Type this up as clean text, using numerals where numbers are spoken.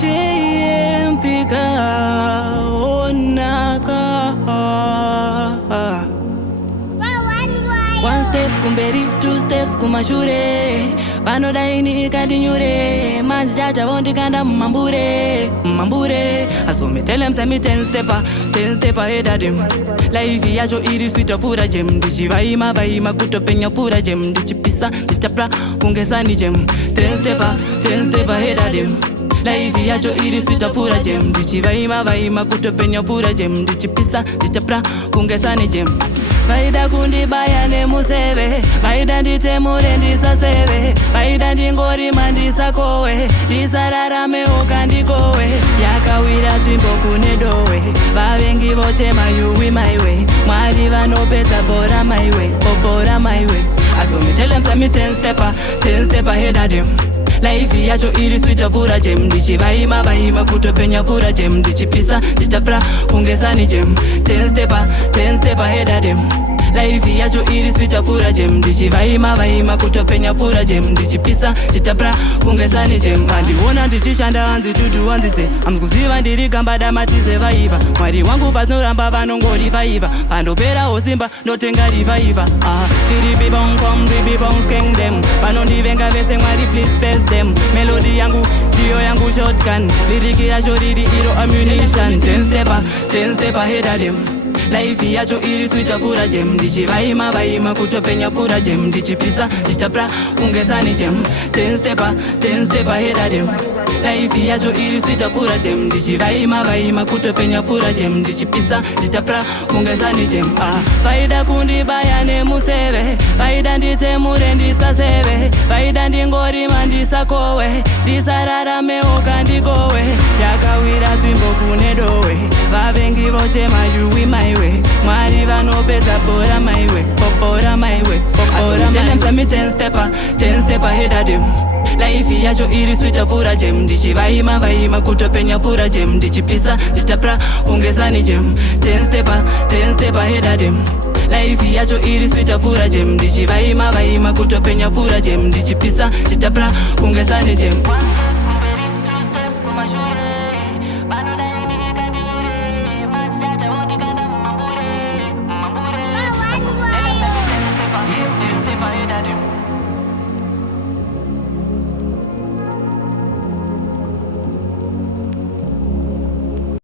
Chimpika onaka. One step kumberi, two steps kumashure. Vanodaini kandinyure, manjaja vondi kanda mambure. So me tell them say me 10 step ahead of them. Life yacho iri sweet pura gem. Dichi vaima kutopenya pura gem. Dichi pisa, dichapra kungesani gem. 10 step ahead of them. Life yacho iri sweet pura gem. Dichi vaima kutopenya pura gem. Dichi pisa, dichapra kungesani gem. Vaida kundibaya nemuseve, vaida nditemure ndisaseve, vaida ndingorima ndisakowe, ndisararame ukandikowe, yakawira tsvimbo kune dowe, vavengi vochema you with my way, Mwari vanopedza bora my way, bora my way. So me tell them say me 10 step ahead of them. Life yacho iri sweet pura gem. Ndichi vaima kutopenya pura gem. Ndichi pisa, ndichapra kungesani gem. 10 step ahead of them. Life yacho iri sweet pura gem. Ndichi vaima kutopenya pura gem. Ndichi pisa, ndichapra kungesani gem. Vandiona ndichishanda hanzi tutu wanzise. Amsikuziva ndiri gamba damatize vaiva. Mwari wangu pasinoramba vanongori vaiva. Pandopera osimba notenga rivaiva. Chiribi bong kom ribi bong skeng them. Vanondivenga vese Mwari please bless them. Melody yangu dio yangu shotgun. Liriki yacho riri iro ammunition. 10 step ahead of them. Life yacho iri sweet pura gem. Ndichi vaima kutopenya pura gem. Ndichi pisa, ndichapra kungesani gem. 10 step ahead of them. Life yacho iri sweet pura gem. Ndichi vaima kutopenya pura gem. Ndichi pisa, ndichapra kungesani gem. Vaida kundibaya nemuseve, vaida nditemure ndisaseve, vaida ndingorima ndisakowe, ndisararame ukandikowe, yakawira tsvimbo kune dowe, vavengi vochema you with my way, Mwari vanopedza bora my way, bora my way. Tell them say me 10 step ahead of them. Life yacho iri sweet pura gem. Ndichi vaima kutopenya pura gem. Ndichi pisa, ndichapra kungesani gem. 10 step ahead of them. Life yacho iri sweet pura gem. Ndichi vaima kutopenya pura gem. Ndichi pisa, ndichapra kungesani gem.